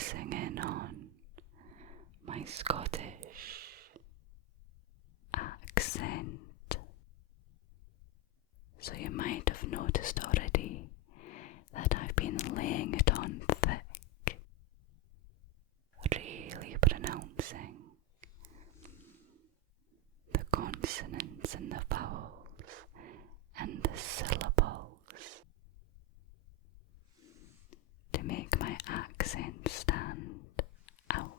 focusing in on my Scottish accent. So you might have noticed already that I've been laying it on thick, really pronouncing the consonants and the vowels and the syllables to make my accent stand out.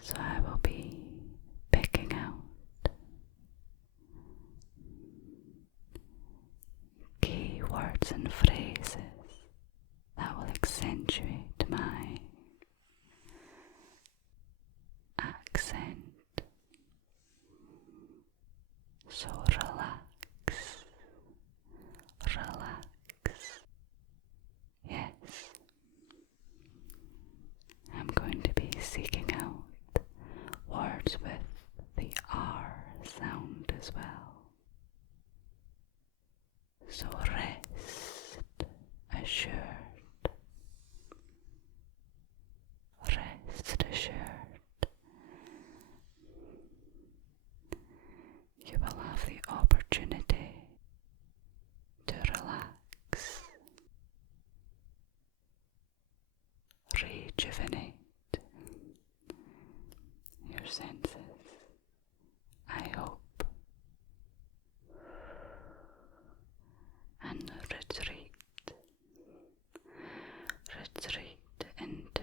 So I will be picking out key words and phrases that will accentuate my accent. So relax, relax. Yes, I'm going to be seeking out words with the R sound as well. So rest assured, rest assured. You will have the opportunity to relax, rejuvenate your senses, I hope, and retreat into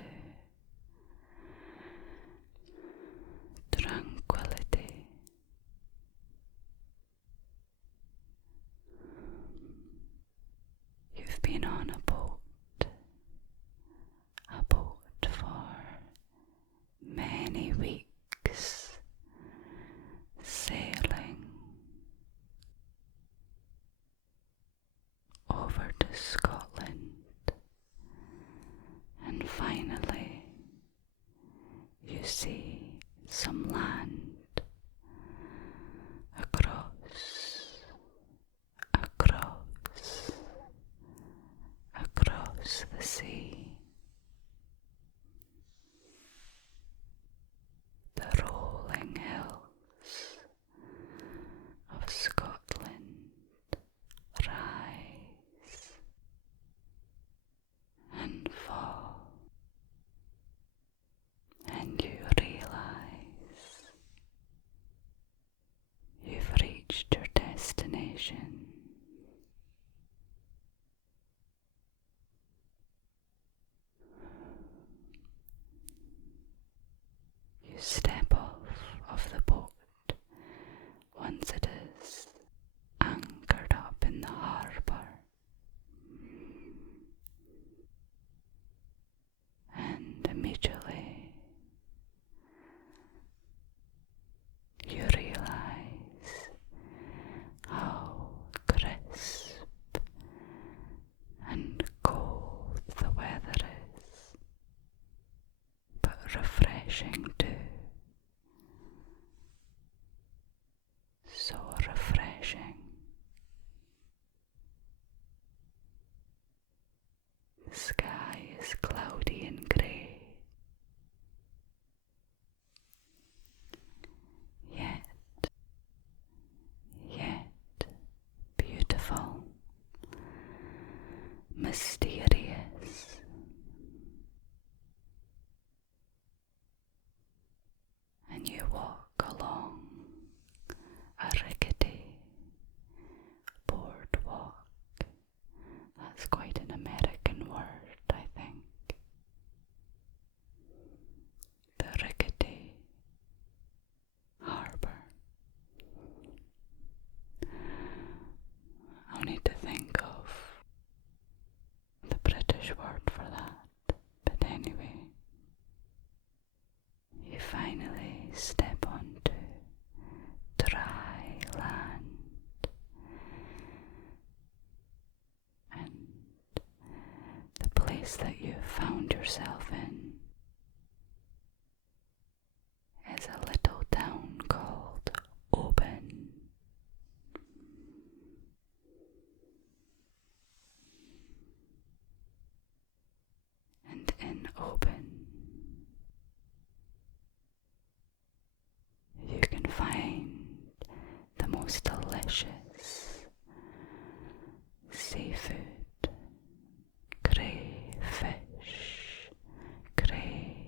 tranquility. You've been on a boat for many weeks, sailing over to Scotland, and finally you see some land across the sea. The rolling hills of Scotland rise and fall, and you realize you've reached your destination. You step off the boat once it is anchored up in the harbour, and immediately you realize how crisp and cold the weather is, but refreshing too. So refreshing. The sky is cloudy and grey, yet beautiful, mysterious. And you walk along a rickety boardwalk. That's quite an American word, I think. The rickety harbour. I'll need to think of the British word for that, but anyway, you finally step onto dry land, and the place that you found yourself in is a little town called Oban. delicious seafood, crayfish, crayfish,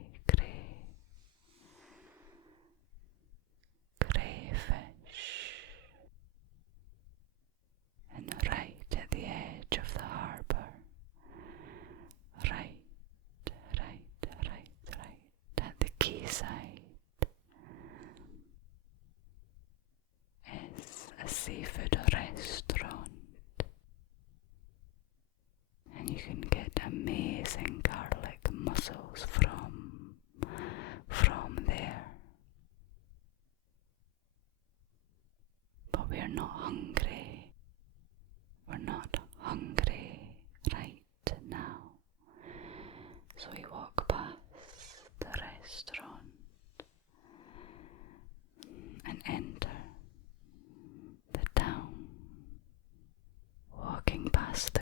and right at the edge of the harbour, right at the quayside, is a seafood restaurant, and you can get amazing garlic mussels from there. But we're not hungry. We're not hungry right now. So we walk past the restaurant and enter the town, walking past the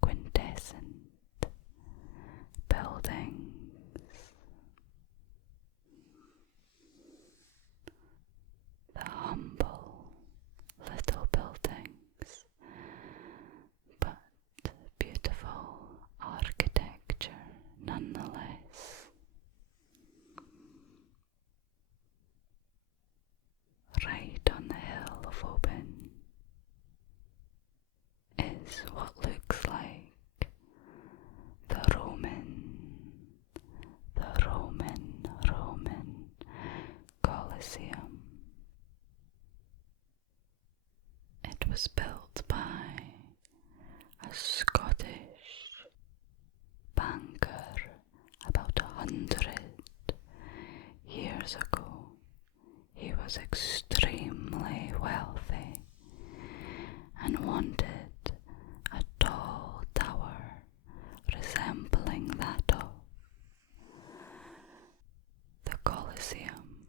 quintessent buildings, the humble little buildings, but beautiful architecture nonetheless. Right on the hill of Oban is what looks like the Roman Colosseum. It was built by a Scottish banker about 100 years ago. He was extremely wealthy and wanted a tall tower resembling that of the Colosseum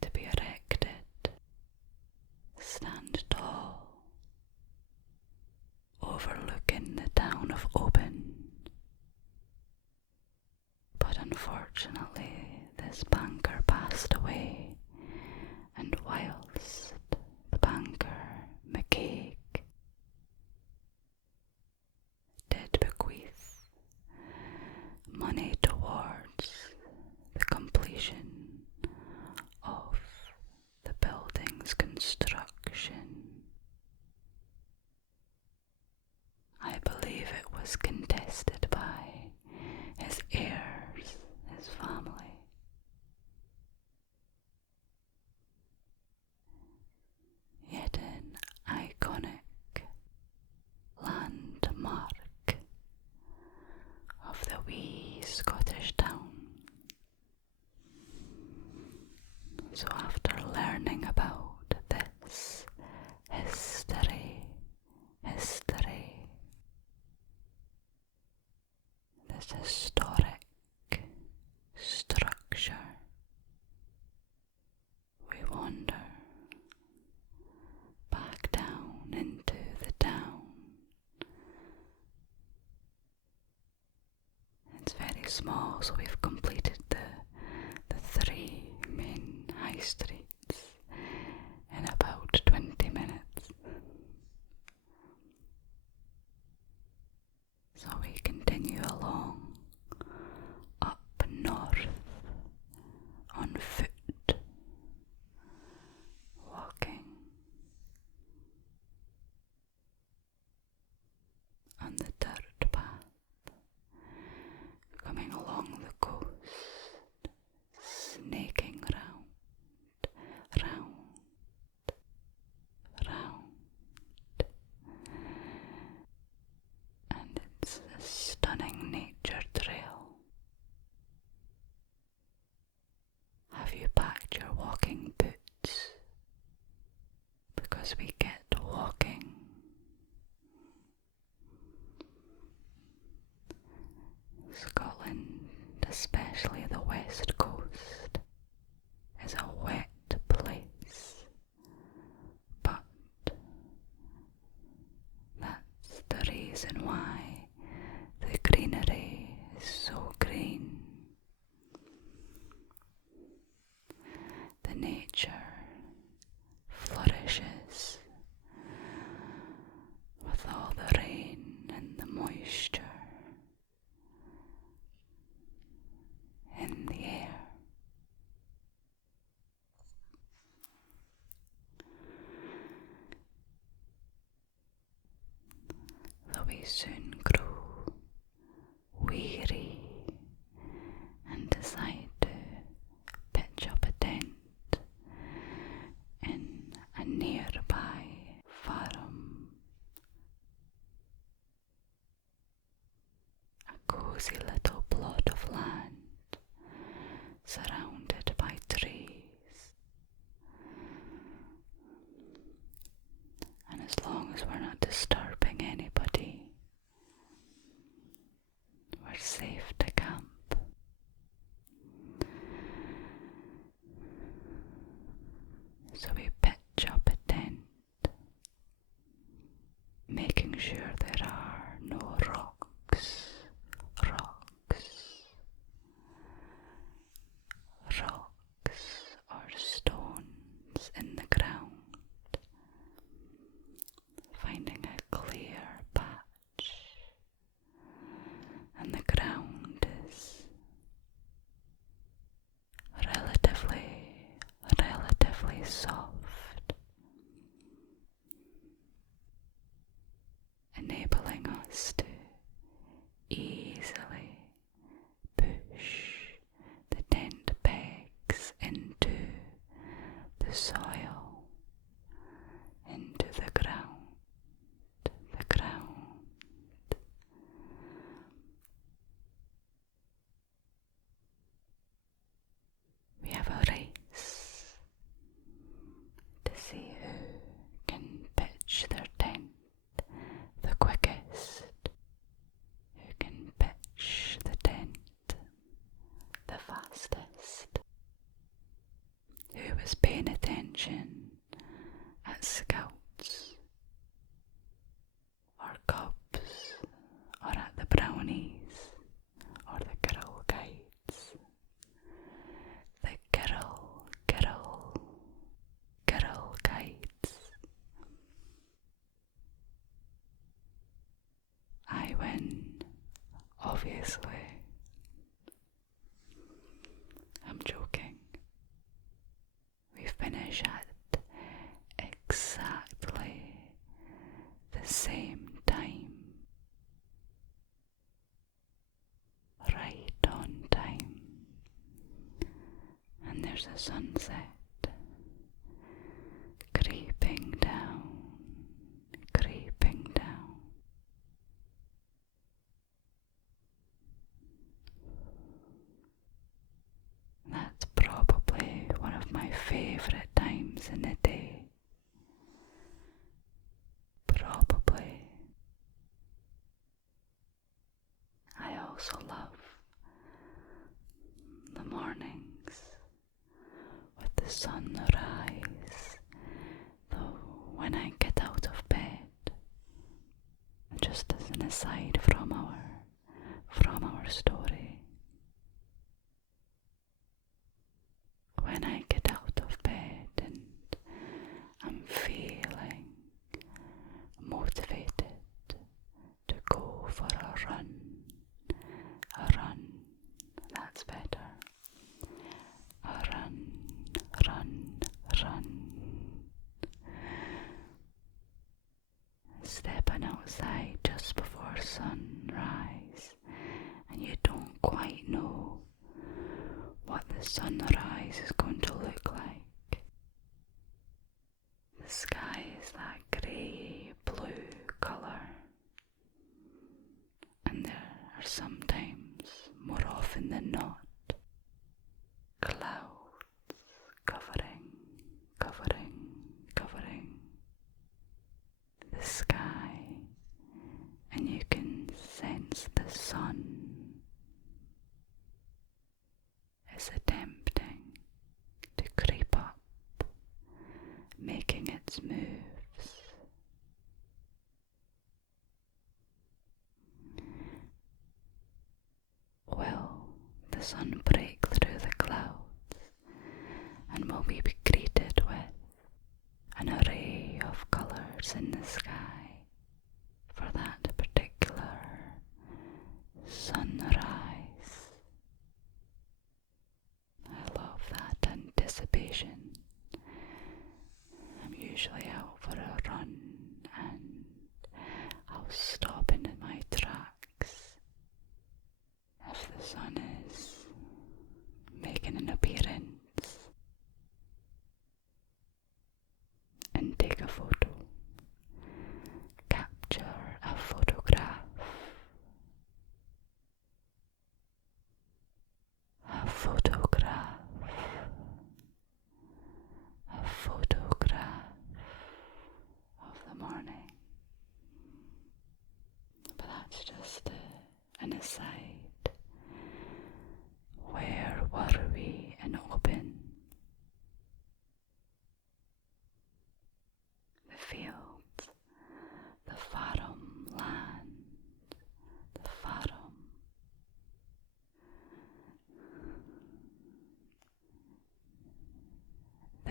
to be erected, stand tall, overlooking the town of Oban. But unfortunately, this banker passed away, and whilst the banker McCaig did bequeath money towards the completion of the building's construction, I believe it was contested by his heirs, his family. Yet an iconic landmark of the wee Scottish town. So after learning about this history, this historic structure, we wander back down into the town. It's very small, so we've completed the 3 main high streets in about 20 minutes. So we continue along up north on foot, walking on the dirt path, coming along the coast, snaking round, and it's a stunning nature trail. Have you packed your walking boots? Because we get walking. Scotland, especially the west coast, is a wet place, but that's the reason why the greenery is so green. The nature soon grow weary and decide to pitch up a tent in a nearby farm, a cosy little plot of land surrounded by trees. And as long as we're not disturbing anybody, we're safe to camp. So we pitch up a tent, making sure there are no rocks or stones in the ground, finding a clear patch, and the ground is relatively soft, enabling us to easily push the tent pegs into the soil, into the ground. We have a race to see who can pitch their tent the quickest, who can pitch the tent the fastest, who was paying attention at scouts or cubs or at the brownies or the girl guides. The girl guides. I win, obviously. I'm joking. We finish at exactly the same time. Right on time. And there's a sunset creeping down. That's probably one of my favourite times in the day. Probably. I also love the mornings with the sunrise, though when I get out of bed, just as an aside from our story, when I get out of bed and I'm feeling motivated to go for a run, that's better. A run. Stepping outside just before sunrise, and you don't quite know what the sunrise is going to look like. The sky is that grey blue colour, and there are sometimes, more often than not, clouds covering the sky, and you can sense the sun is attempting to creep up, making its moves. Will the sun break through the clouds, and will we be greeted with an array of colours in the sky for that particular sunrise? I love that anticipation. I'm usually out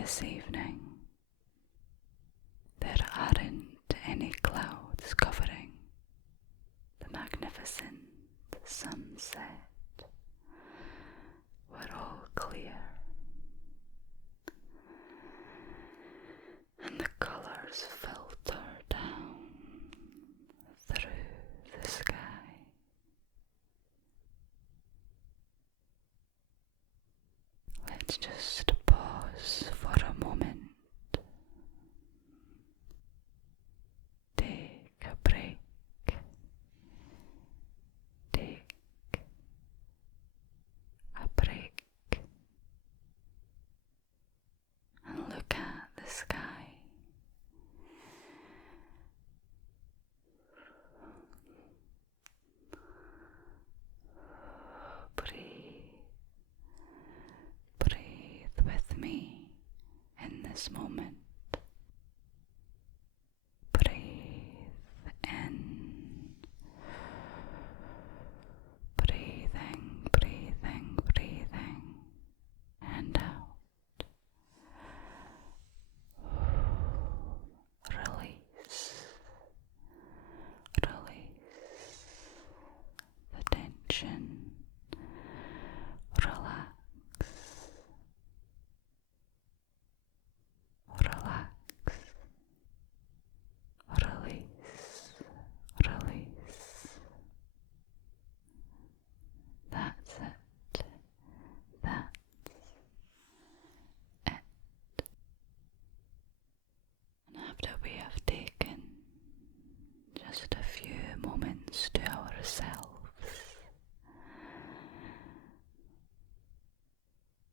this evening there aren't any clouds covering the magnificent sunset. We're all clear, and the colours filter down through the sky. Let's just pause for a moment. Take a break. Take a break. And look at the sky. Breathe. Breathe with me in this moment. Breathe in. Breathing, breathing, breathing. And out. Release. Release the tension. Relax. Relax. Release. Release. That's it. That's it. And after we have taken just a few moments to ourselves,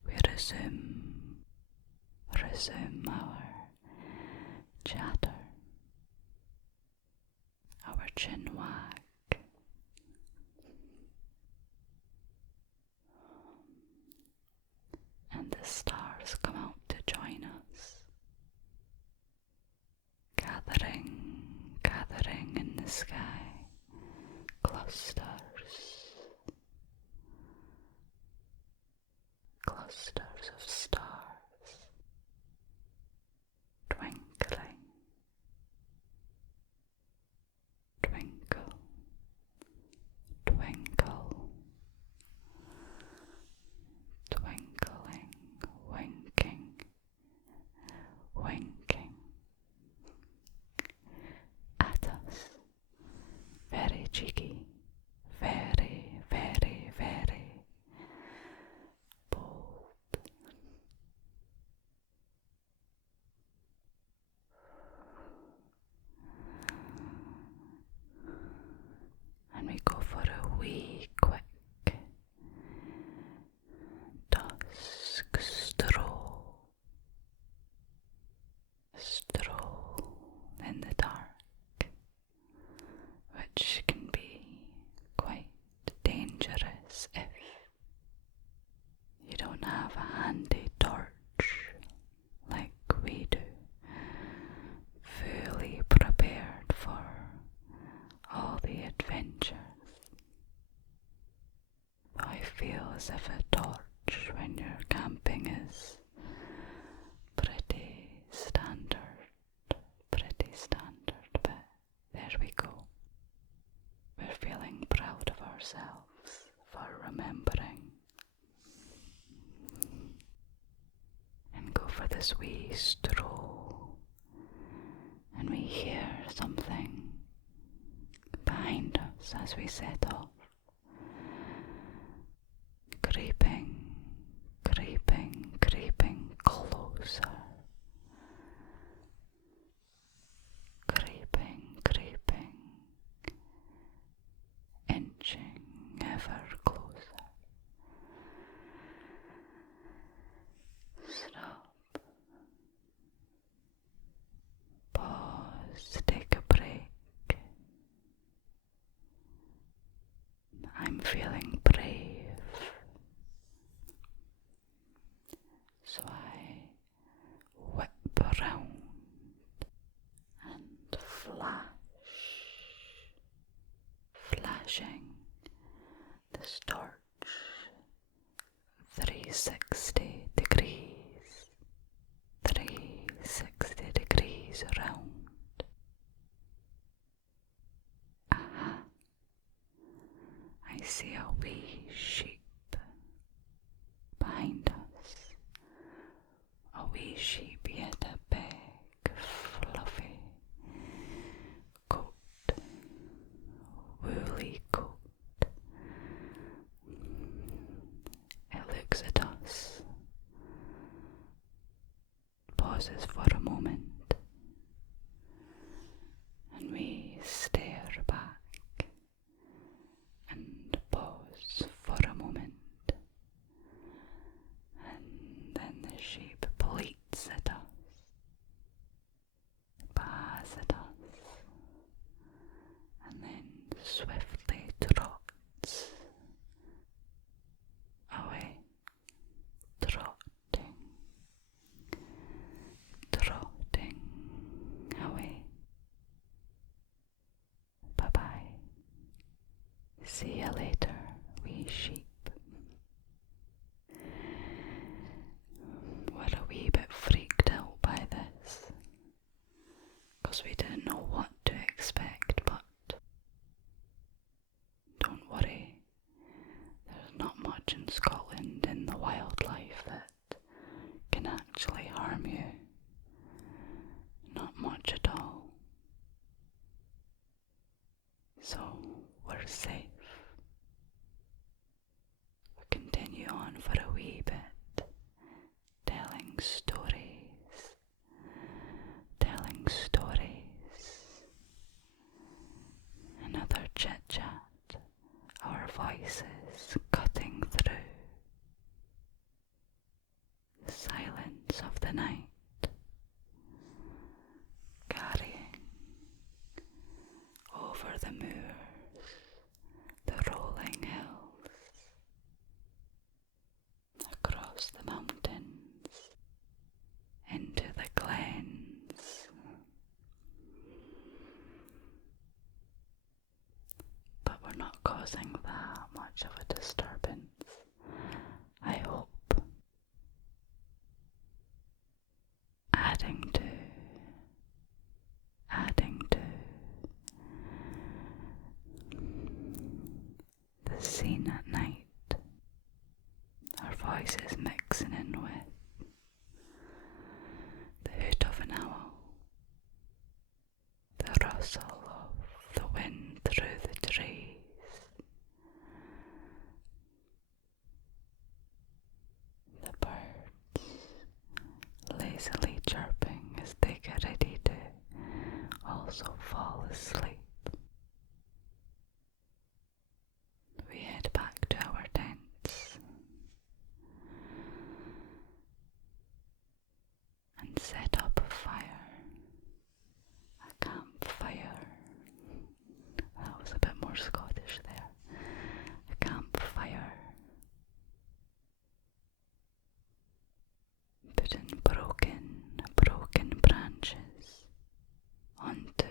we resume our chatter, our chin wag, and the stars come out to join us, gathering in the sky, clusters of stars, twinkling, twinkle, twinkle, twinkling, winking, winking at us. Very cheeky, very, very, very bold. And we go for a wee quick dusk stroll in the dark, which can be quite dangerous if you don't have a handy torch like we do, fully prepared for all the adventures. I feel as if a torch when you're camping is pretty standard, but there we go. We're feeling proud of ourselves for remembering. And go for this wee stroll, and we hear something behind us as we set off. Creeping, creeping, creeping closer. Creeping, creeping, inching ever closer. Stop. Pause, take a break. I'm feeling brave, so I whip around and flashing this torch 360 degrees, pauses for a moment, and we stare back and pause for a moment, and then the sheep bleats at us, baas at us, and then swiftly trots away, trotting away. Bye-bye. See you later, wee sheep. We're a wee bit freaked out by this, 'cause we didn't know what to expect, but don't worry, there's not much in Scotland in the wildlife that can actually harm you. Not much at all. So we're safe. We'll continue on for a wee bit, telling stories, another chit-chat, our voices cutting through the silence of the night, carrying over the moors, the rolling hills, across the mountains, into the glens. But we're not causing that much of a disturbance, I hope. Adding to the scene at night, our voices mixing in with the hoot of an owl, the rustle of the wind through the trees, the birds lazily chirping as they get ready to also fall asleep. We head back to our tents and set up a fire, a campfire. That was a bit more Scottish there. A campfire. Putting broken branches onto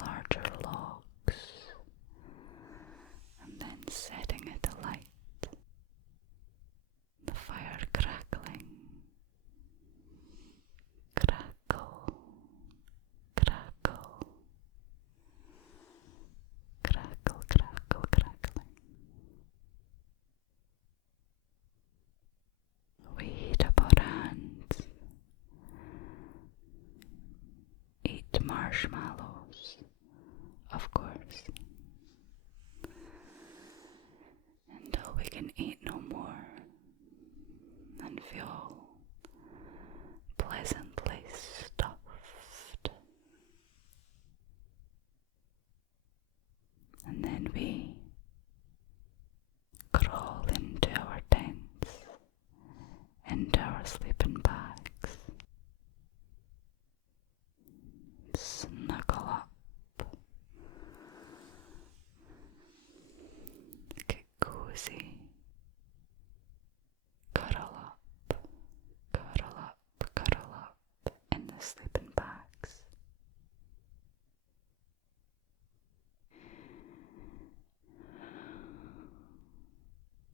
larger logs, and then setting it alight, the fire crackling, crackle, crackling. We heat up our hands, eat marshmallows, of course, until we can eat no more and feel pleasantly stuffed. And then we crawl into our tents, into our sleeping bags, snuggle up, get cozy, cuddle up in the sleeping bags.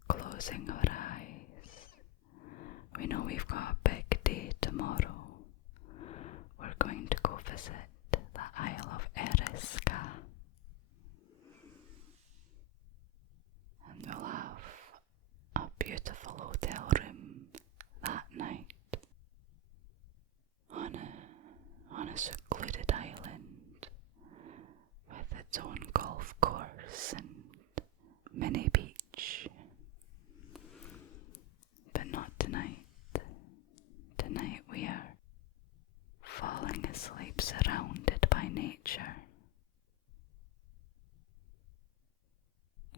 Closing our eyes, we know we've got a big day tomorrow. We're going to go visit the Isle of Eriska, and we'll have a beautiful hotel room that night on a secluded island with its own golf course and mini beach. But not tonight. Tonight we are asleep surrounded by nature.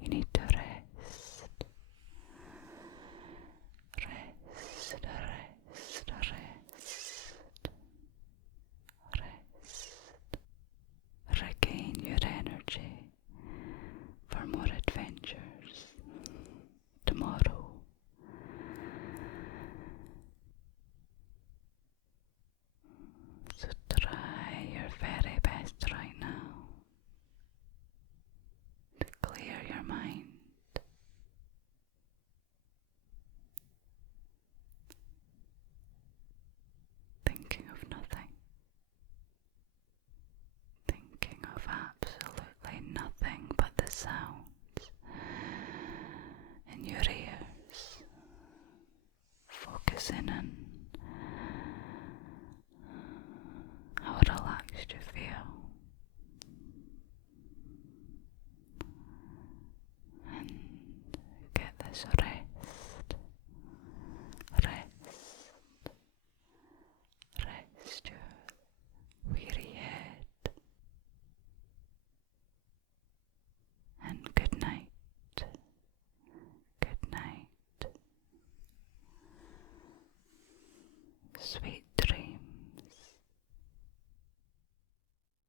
You need to rest. Rest, rest, rest. Rest. Regain your energy for more adventures tomorrow. So try your very best right now to clear your mind. Thinking of nothing. Thinking of absolutely nothing but the sounds in your ears. Focusing on how relaxed you feel. And get this rest. Rest. Rest your weary head. And good night. Good night. Sweet